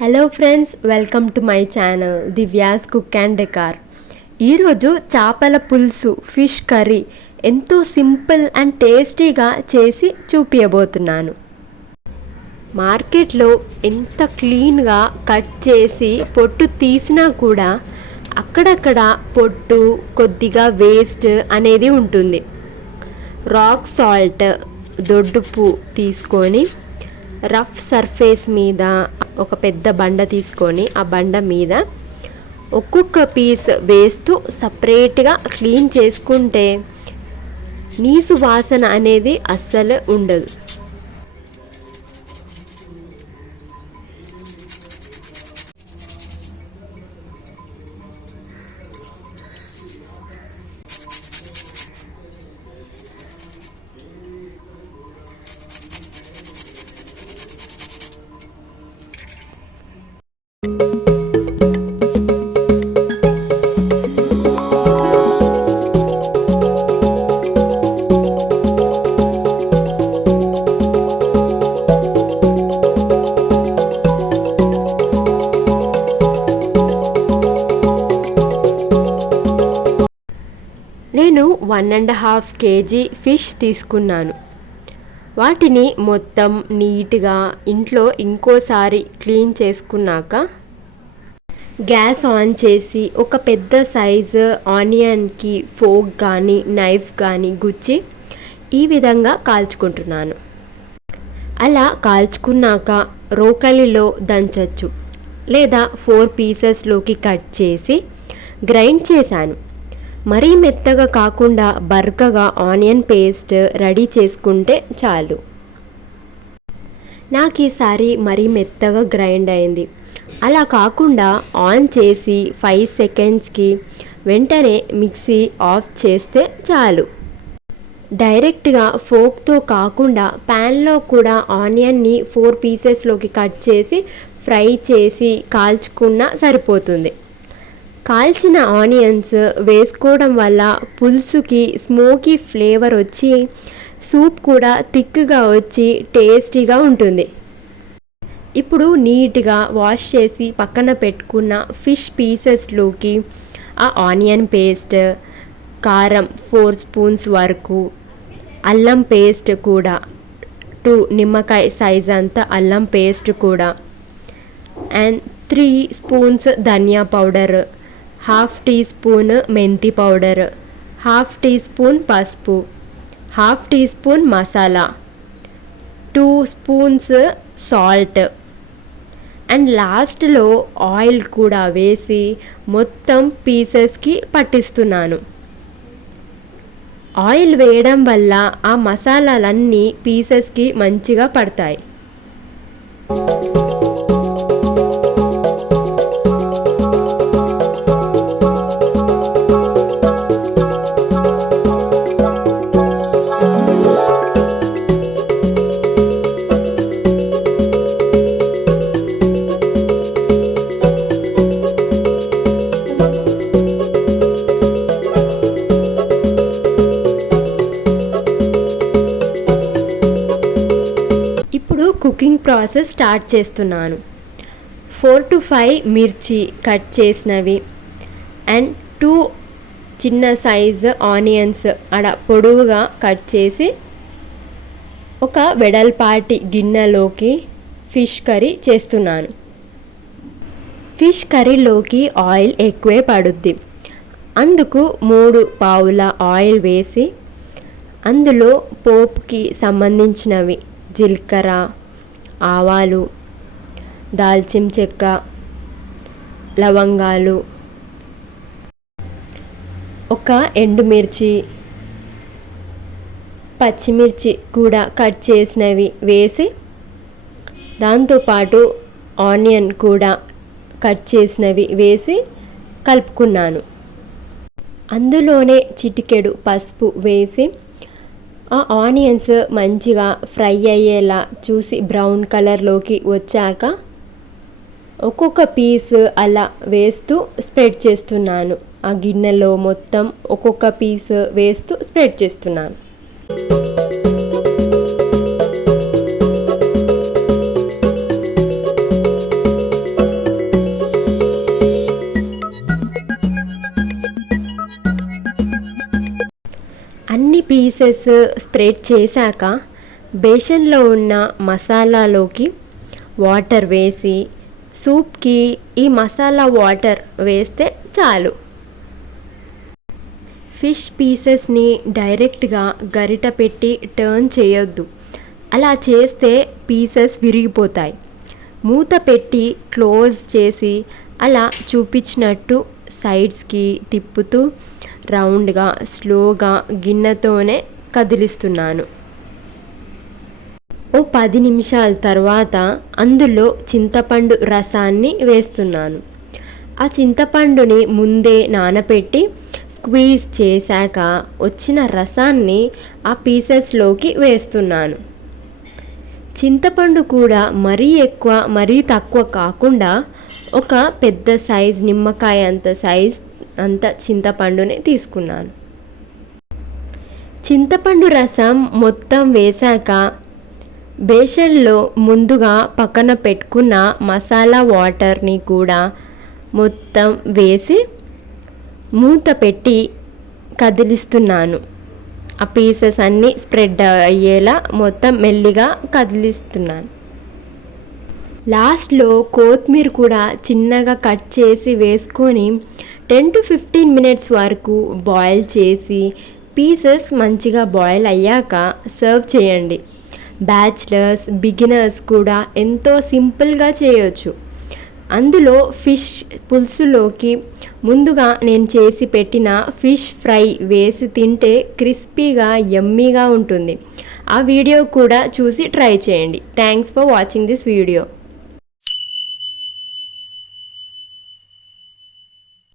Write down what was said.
Hello friends, welcome to my channel Divya's cook and decor. ఈరోజు చేపల పులుసు ఫిష్ కర్రీ ఎంతో సింపుల్ అండ్ టేస్టీగా చేసి చూపించబోతున్నాను. మార్కెట్లో ఎంత క్లీన్గా కట్ చేసి పొట్టు తీసినా కూడా అక్కడక్కడ పొట్టు కొద్దిగా వేస్ట్ అనేది ఉంటుంది. రాక్ సాల్ట్ దొడ్డుపు తీసుకొని రఫ్ సర్ఫేస్ మీద ఒక పెద్ద బండ తీసుకొని ఆ బండ మీద ఒక్కొక్క పీస్ వేస్తూ సపరేట్గా క్లీన్ చేసుకుంటే నీసు వాసన అనేది అస్సలు ఉండదు. నేను 1.5 kg ఫిష్ తీసుకున్నాను. వాటిని మొత్తం నీట్గా ఇంట్లో ఇంకోసారి క్లీన్ చేసుకున్నాక గ్యాస్ ఆన్ చేసి ఒక పెద్ద సైజు ఆనియన్కి ఫోక్ కానీ నైఫ్ కానీ గుచ్చి ఈ విధంగా కాల్చుకుంటున్నాను. అలా కాల్చుకున్నాక రోకలిలో దంచొచ్చు లేదా 4 పీసెస్లోకి కట్ చేసి గ్రైండ్ చేశాను. మరీ మెత్తగా కాకుండా బరకగా ఆనియన్ పేస్ట్ రెడీ చేసుకుంటే చాలు. నాకు ఈసారి మరీ మెత్తగా గ్రైండ్ అయింది. అలా కాకుండా ఆన్ చేసి 5 సెకండ్స్కి వెంటనే మిక్సీ ఆఫ్ చేస్తే చాలు. డైరెక్ట్గా ఫోక్తో కాకుండా ప్యాన్లో కూడా ఆనియన్ని 4 పీసెస్లోకి కట్ చేసి ఫ్రై చేసి కాల్చుకున్నా సరిపోతుంది. కాల్చిన ఆనియన్స్ వేసుకోవడం వల్ల పులుసుకి స్మోకీ ఫ్లేవర్ వచ్చి సూప్ కూడా థిక్గా వచ్చి టేస్టీగా ఉంటుంది. ఇప్పుడు నీట్గా వాష్ చేసి పక్కన పెట్టుకున్న ఫిష్ పీసెస్లోకి ఆ ఆనియన్ పేస్ట్, కారం 4 స్పూన్స్ వరకు, అల్లం పేస్ట్ కూడా 2 నిమ్మకాయ సైజ్ అంతా అల్లం పేస్ట్ కూడా, అండ్ 3 స్పూన్స్ ధనియా పౌడర్, 1/2 టీ స్పూన్ మెంతి పౌడర్, 1/2 టీ స్పూన్ పసుపు, 1/2 teaspoon masala, 2 spoons salt and లాస్ట్లో ఆయిల్ కూడా వేసి మొత్తం పీసెస్కి పట్టిస్తున్నాను. ఆయిల్ వేయడం వల్ల ఆ మసాలాలన్నీ పీసెస్కి మంచిగా పడతాయి. కుకింగ్ ప్రాసెస్ స్టార్ట్ చేస్తున్నాను. 4 to 5 మిర్చి కట్ చేసినవి అండ్ 2 చిన్న సైజు ఆనియన్స్ పొడవుగా కట్ చేసి ఒక వెడల్పాటి గిన్నెలోకి ఫిష్ కర్రీ చేస్తున్నాను. ఫిష్ కర్రీలోకి ఆయిల్ ఎక్కువే పడుద్ది. అందుకు 3 పావుల ఆయిల్ వేసి అందులో పోపుకి సంబంధించినవి జీలకర్ర, ఆవాలు, దాల్చిన చెక్క, లవంగాలు, ఒక ఎండుమిర్చి, పచ్చిమిర్చి కూడా కట్ చేసినవి వేసి దాంతోపాటు ఆనియన్ కూడా కట్ చేసినవి వేసి కలుపుకున్నాను. అందులోనే చిటికెడు పసుపు వేసి ఆ ఆనియన్స్ మంచిగా ఫ్రై అయ్యేలా చూసి బ్రౌన్ కలర్లోకి వచ్చాక ఒక్కొక్క పీస్ అలా వేస్తూ స్ప్రెడ్ చేస్తున్నాను. ఆ గిన్నెలో మొత్తం ఒక్కొక్క పీస్ వేస్తూ స్ప్రెడ్ చేస్తున్నాను. పీసెస్ స్ప్రెడ్ చేశాక బేసన్లో ఉన్న మసాలాలోకి వాటర్ వేసి సూప్కి ఈ మసాలా వాటర్ వేస్తే చాలు. ఫిష్ పీసెస్ని డైరెక్ట్గా గరిట పెట్టి టర్న్ చేయొద్దు. అలా చేస్తే పీసెస్ విరిగిపోతాయి. మూత పెట్టి క్లోజ్ చేసి అలా చూపించినట్టు సైడ్స్కి తిప్పుతూ రౌండ్గా స్లోగా గిన్నెతోనే కదిలిస్తున్నాను. ఓ 10 నిమిషాల తర్వాత అందులో చింతపండు రసాన్ని వేస్తున్నాను. ఆ చింతపండుని ముందే నానబెట్టి స్క్వీజ్ చేశాక వచ్చిన రసాన్ని ఆ పీసెస్లోకి వేస్తున్నాను. చింతపండు కూడా మరీ ఎక్కువ మరీ తక్కువ కాకుండా ఒక పెద్ద సైజ్ నిమ్మకాయ అంత సైజ్ అంత చింతపండుని తీసుకున్నాను. చింతపండు రసం మొత్తం వేశాక బేసన్లో ముందుగా పక్కన పెట్టుకున్న మసాలా వాటర్ని కూడా మొత్తం వేసి మూత పెట్టి కదిలిస్తున్నాను. ఆ పీసెస్ అన్నీ స్ప్రెడ్ అయ్యేలా మొత్తం మెల్లిగా కదిలిస్తున్నాను. లాస్ట్లో కొత్తిమీర కూడా చిన్నగా కట్ చేసి వేసుకొని 10 to 15 మినిట్స్ వరకు బాయిల్ చేసి పీసెస్ మంచిగా బాయిల్ అయ్యాక సర్వ్ చేయండి. బ్యాచిలర్స్ బిగినర్స్ కూడా ఎంతో సింపుల్గా చేయొచ్చు. అందులో ఫిష్ పులుసులోకి ముందుగా నేను చేసి పెట్టిన ఫిష్ ఫ్రై వేసి తింటే క్రిస్పీగా యమ్మీగా ఉంటుంది. ఆ వీడియో కూడా చూసి ట్రై చేయండి. Thanks for watching this video.